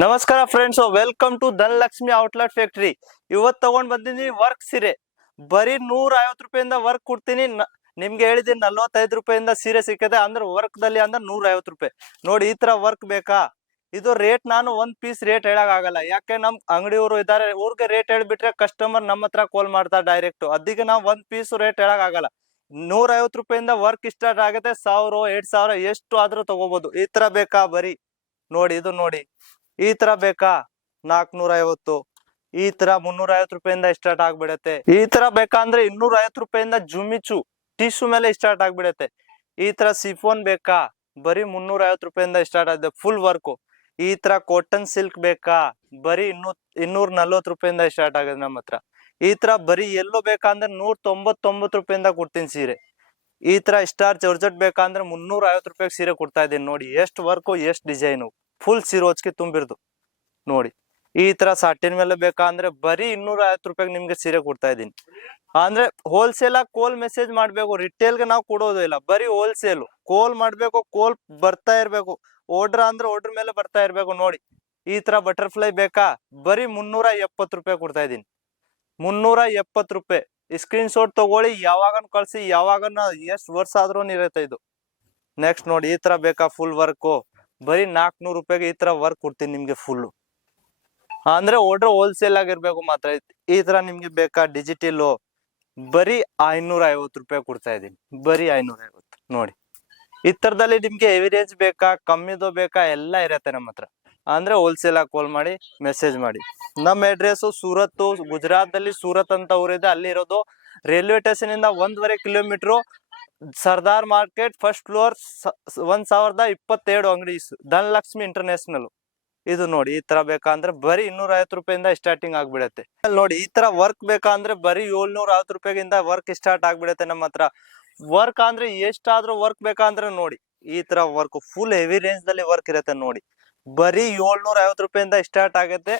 ನಮಸ್ಕಾರ friends, welcome to Dhanalakshmi outlet factory. ಇವತ್ತು ತಗೊಂಡ್ ಬಂದಿನಿ ವರ್ಕ್ ಸೀರೆ. ಬರೀ 150 ರೂಪಾಯಿಂದ ವರ್ಕ್ ಕೊಡ್ತೀನಿ. ನಿಮ್ಗೆ ಹೇಳಿದೀನಿ 45 ರೂಪಾಯಿಂದ ಸೀರೆ ಸಿಕ್ಕದೆ. ಅಂದ್ರೆ ವರ್ಕ್ ದಲ್ಲಿ ಅಂದ್ರೆ 150 ರೂಪಾಯಿ. ನೋಡಿ, ಈ ತರ ವರ್ಕ್ ಬೇಕಾ? ಇದು ರೇಟ್ ನಾನು ಒಂದ್ ಪೀಸ್ ರೇಟ್ ಹೇಳಕ್ ಆಗಲ್ಲ. ಯಾಕೆ ನಮ್ ಅಂಗಡಿಯವರು ಇದಾರೆ, ಊರ್ಗೆ ರೇಟ್ ಹೇಳ್ಬಿಟ್ರೆ ಕಸ್ಟಮರ್ ನಮ್ಮ ಹತ್ರ ಕಾಲ್ ಮಾಡ್ತಾರೆ ಡೈರೆಕ್ಟ್. ಅದಕ್ಕೆ ನಾವು ಒಂದ್ ಪೀಸ್ ರೇಟ್ ಹೇಳಕ್ ಆಗಲ್ಲ. 150 ರೂಪಾಯಿಂದ ವರ್ಕ್ ಸ್ಟಾರ್ಟ್ ಆಗುತ್ತೆ. 1000 2000 ಎಷ್ಟು ಆದ್ರೂ ತಗೋಬಹುದು. ಈ ತರ ಬೇಕಾ? ಬರೀ ನೋಡಿ, ಇದು ನೋಡಿ. ಈ ತರ ಬೇಕಾ? 450. ಈ ತರ 350 ರೂಪಾಯಿಂದ ಸ್ಟಾರ್ಟ್ ಆಗ್ಬಿಡತ್ತೆ. ಈ ತರ ಬೇಕಾ ಅಂದ್ರೆ 250 ರೂಪಾಯಿಂದ ಜುಮಿಚು ಟಿಶ್ಯೂ ಮೇಲೆ ಸ್ಟಾರ್ಟ್ ಆಗ್ಬಿಡತ್ತೆ. ಈ ತರ ಸಿಫೋನ್ ಬೇಕಾ? ಬರೀ 350 ರೂಪಾಯಿಂದ ಸ್ಟಾರ್ಟ್ ಆಗಿದೆ ಫುಲ್ ವರ್ಕ್. ಈ ತರ ಕಾಟನ್ ಸಿಲ್ಕ್ ಬೇಕಾ? ಬರೀ 240 ರೂಪಾಯಿಂದ ಸ್ಟಾರ್ಟ್ ಆಗಿದೆ ನಮ್ಮ ಹತ್ರ. ಈ ತರ ಬರೀ ಎಲ್ಲೋ ಬೇಕಂದ್ರೆ 199 ರೂಪಾಯಿಂದ ಕೊಡ್ತೀನಿ ಸೀರೆ. ಈ ತರ ಸ್ಟಾರ್ ಜಾರ್ಜೆಟ್ ಬೇಕಂದ್ರೆ 350 ರೂಪಾಯಿಗೆ ಸೀರೆ ಕೊಡ್ತಾ ಇದ್ದೀನಿ. ನೋಡಿ ಎಷ್ಟು ವರ್ಕು, ಎಷ್ಟು ಡಿಸೈನು, ಫುಲ್ ಸಿರೋಜ್ಗೆ ತುಂಬಿರ್ದು. ನೋಡಿ, ಈ ತರ ಸಾಟಿನ್ ಮೇಲೆ ಬೇಕಾ ಅಂದ್ರೆ ಬರೀ 250 ರೂಪಾಯಿಗೆ ನಿಮ್ಗೆ ಸೀರೆ ಕೊಡ್ತಾ ಇದೀನಿ. ಅಂದ್ರೆ ಹೋಲ್ಸೇಲ್ ಆಗಿ ಕೋಲ್ ಮೆಸೇಜ್ ಮಾಡ್ಬೇಕು. ರಿಟೇಲ್ ಗೆ ನಾವು ಕೊಡೋದು ಇಲ್ಲ, ಬರೀ ಹೋಲ್ಸೇಲ್ ಕೋಲ್ ಮಾಡ್ಬೇಕು. ಕೋಲ್ ಬರ್ತಾ ಇರ್ಬೇಕು. ಆರ್ಡರ್ ಅಂದ್ರೆ ಆರ್ಡರ್ ಮೇಲೆ ಬರ್ತಾ ಇರ್ಬೇಕು. ನೋಡಿ, ಈ ತರ ಬಟರ್ಫ್ಲೈ ಬೇಕಾ? ಬರೀ 370 ರೂಪಾಯಿ ಕೊಡ್ತಾ ಇದೀನಿ. 370 ರೂಪಾಯಿ. ಸ್ಕ್ರೀನ್ ಶಾಟ್ ತಗೊಳ್ಳಿ, ಯಾವಾಗನ್ ಕಳ್ಸಿ. ಯಾವಾಗನ ಎಷ್ಟು ವರ್ಷ ಆದ್ರೂ ಇರುತ್ತೆ ಇದು. ನೆಕ್ಸ್ಟ್ ನೋಡಿ, ಈ ತರ ಬೇಕಾ? ಫುಲ್ ವರ್ಕ್ ಬರೀ 400 ರೂಪಾಯಿಗೆ ಈ ತರ ವರ್ಕ್ ಕೊಡ್ತೀನಿ ನಿಮ್ಗೆ ಫುಲ್. ಅಂದ್ರೆ ಆರ್ಡರ್ ಹೋಲ್ಸೇಲ್ ಆಗಿರ್ಬೇಕು ಮಾತ್ರ. ಈ ತರ ನಿಮ್ಗೆ ಬೇಕಾ? ಡಿಜಿಟಲ್ ಬರೀ 550 ರೂಪಾಯಿ ಕೊಡ್ತಾ ಇದೀನಿ. ಬರೀ 550. ನೋಡಿ, ಈ ತರದಲ್ಲಿ ನಿಮ್ಗೆ ಹೆವಿ ರೇಂಜ್ ಬೇಕಾ, ಕಮ್ಮಿದು ಬೇಕಾ, ಎಲ್ಲ ಇರತ್ತೆ ನಮ್ಮ ಹತ್ರ. ಅಂದ್ರೆ ಹೋಲ್ಸೇಲ್ ಆಗಿ ಕಾಲ್ ಮಾಡಿ, ಮೆಸೇಜ್ ಮಾಡಿ. ನಮ್ಮ ಅಡ್ರೆಸ್ ಸೂರತ್, ಗುಜರಾತ್ ದಲ್ಲಿ ಸೂರತ್ ಅಂತ ಊರಿದೆ. ಅಲ್ಲಿ ಇರೋದು. ರೈಲ್ವೆ ಸ್ಟೇಷನ್ ಇಂದ 1.5 kilometre. Sardar market first floor, 1022 ಅಂಗಡಿ, ಧನಲಕ್ಷ್ಮಿ ಇಂಟರ್ನ್ಯಾಷನಲ್. ಇದು ನೋಡಿ, ಈ ತರ ಬೇಕಂದ್ರೆ ಬರೀ 250 ರೂಪಾಯಿಂದ ಸ್ಟಾರ್ಟಿಂಗ್ ಆಗ್ಬಿಡತ್ತೆ. ನೋಡಿ, ಈ ತರ ವರ್ಕ್ ಬೇಕಂದ್ರೆ ಬರೀ 760 ರೂಪಾಯಿಗಿಂದ ವರ್ಕ್ ಸ್ಟಾರ್ಟ್ ಆಗ್ಬಿಡತ್ತೆ ನಮ್ಮ ಹತ್ರ. ವರ್ಕ್ ಅಂದ್ರೆ ಎಷ್ಟಾದ್ರೂ ವರ್ಕ್ ಬೇಕಂದ್ರೆ ನೋಡಿ, ಈ ತರ ವರ್ಕ್ ಫುಲ್ ಹೆವಿ ರೇಂಜ್ ದಲ್ಲಿ ವರ್ಕ್ ಇರತ್ತೆ. ನೋಡಿ, ಬರೀ 750 ರೂಪಾಯಿಂದ ಸ್ಟಾರ್ಟ್ ಆಗತ್ತೆ.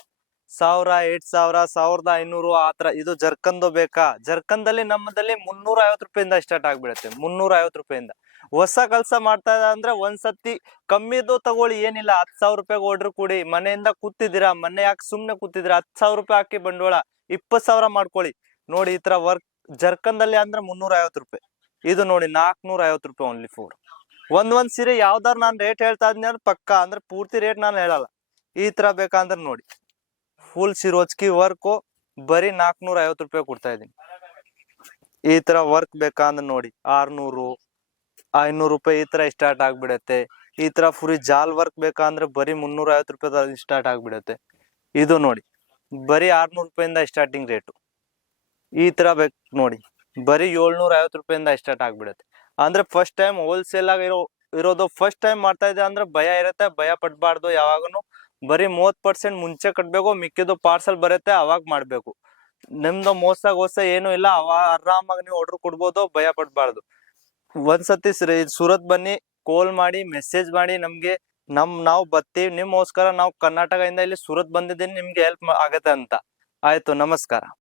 1000 2000 1500 ಆತರ. ಇದು ಜರ್ಕನ್ದು ಬೇಕಾ? ಜರ್ಕನ್ದಲ್ಲಿ ನಮ್ಮದಲ್ಲಿ 350 ರೂಪಾಯಿಂದ ಸ್ಟಾರ್ಟ್ ಆಗ್ಬಿಡತ್ತೆ. 350 ರೂಪಾಯಿಂದ. ಹೊಸ ಕೆಲಸ ಮಾಡ್ತಾ ಇದ್ದ ಅಂದ್ರೆ ಒಂದ್ಸತಿ ಕಮ್ಮಿದು ತಗೊಳ್ಳಿ, ಏನಿಲ್ಲ. 10,000 ರೂಪಾಯಿಗೆ ಆರ್ಡರ್ ಕೊಡಿ. ಮನೆಯಿಂದ ಕೂತಿದ್ದೀರಾ, ಮನೆ ಯಾಕೆ ಸುಮ್ನೆ ಕೂತಿದ್ದೀರಾ? 10,000 ರೂಪಾಯಿ ಹಾಕಿ ಬಂಡವಾಳ 20,000 ಮಾಡ್ಕೊಳ್ಳಿ. ನೋಡಿ, ಈ ತರ ವರ್ಕ್ ಜರ್ಕನ್ದಲ್ಲಿ ಅಂದ್ರೆ 350 ರೂಪಾಯಿ. ಇದು ನೋಡಿ 450 ರೂಪಾಯಿ ಓನ್ಲಿ ಫೋರ್. ಒಂದ್ ಸೀರೆ ಯಾವ್ದಾರು ನಾನು ರೇಟ್ ಹೇಳ್ತಾ ಇದ್ದೀನಿ ಅಂದ್ರೆ ಪಕ್ಕ, ಅಂದ್ರೆ ಪೂರ್ತಿ ರೇಟ್ ನಾನು ಹೇಳಲ್ಲ. ಈ ತರ ಬೇಕಂದ್ರೆ ನೋಡಿ, ಫುಲ್ ಸಿರೋಜ್ಕಿ ವರ್ಕ್ ಬರೀ 450 ರೂಪಾಯಿ ಕೊಡ್ತಾ ಇದೀನಿ. ಈ ತರ ವರ್ಕ್ ಬೇಕಂದ್ರೆ ನೋಡಿ 600 500 ರೂಪಾಯಿ ಈ ತರ ಸ್ಟಾರ್ಟ್ ಆಗ್ಬಿಡತ್ತೆ. ಈ ತರ ಫುಲ್ ಜಾಲ್ ವರ್ಕ್ ಬೇಕಂದ್ರೆ ಬರೀ 350 ರೂಪಾಯಿ ಸ್ಟಾರ್ಟ್ ಆಗ್ಬಿಡತ್ತೆ. ಇದು ನೋಡಿ, ಬರೀ 600 ರೂಪಾಯಿಂದ ಸ್ಟಾರ್ಟಿಂಗ್ ರೇಟು. ಈ ತರ ಬೇಕು ನೋಡಿ, ಬರೀ 750 ರೂಪಾಯಿಂದ ಸ್ಟಾರ್ಟ್ ಆಗ್ಬಿಡತ್ತೆ. ಅಂದ್ರೆ ಫಸ್ಟ್ ಟೈಮ್ ಹೋಲ್ಸೇಲ್ ಆಗಿ ಇರೋದು, ಫಸ್ಟ್ ಟೈಮ್ ಮಾಡ್ತಾ ಇದೆ ಅಂದ್ರೆ ಭಯ ಇರುತ್ತೆ. ಭಯ ಪಡ್ಬಾರ್ದು ಯಾವಾಗನು. ಬರೀ 30% ಮುಂಚೆ ಕಟ್ಬೇಕು, ಮಿಕ್ಕಿದ್ದು ಪಾರ್ಸಲ್ ಬರುತ್ತೆ ಅವಾಗ ಮಾಡ್ಬೇಕು. ನಿಮ್ದು ಮೋಸ ಏನು ಇಲ್ಲ. ಆರಾಮಾಗಿ ನೀವು ಆರ್ಡರ್ ಕೊಡ್ಬೋದು, ಭಯ ಪಡ್ಬಾರ್ದು. ಒಂದ್ಸತಿ ಸೂರತ್ ಬನ್ನಿ, ಕಾಲ್ ಮಾಡಿ, ಮೆಸೇಜ್ ಮಾಡಿ ನಮ್ಗೆ. ನಾವು ಬರ್ತೀವಿ ನಿಮ್ಗೋಸ್ಕರ. ನಾವು ಕರ್ನಾಟಕದಿಂದ ಇಲ್ಲಿ ಸೂರತ್ ಬಂದಿದ್ದೀನಿ, ನಿಮ್ಗೆ ಹೆಲ್ಪ್ ಆಗತ್ತೆ ಅಂತ. ಆಯ್ತು, ನಮಸ್ಕಾರ.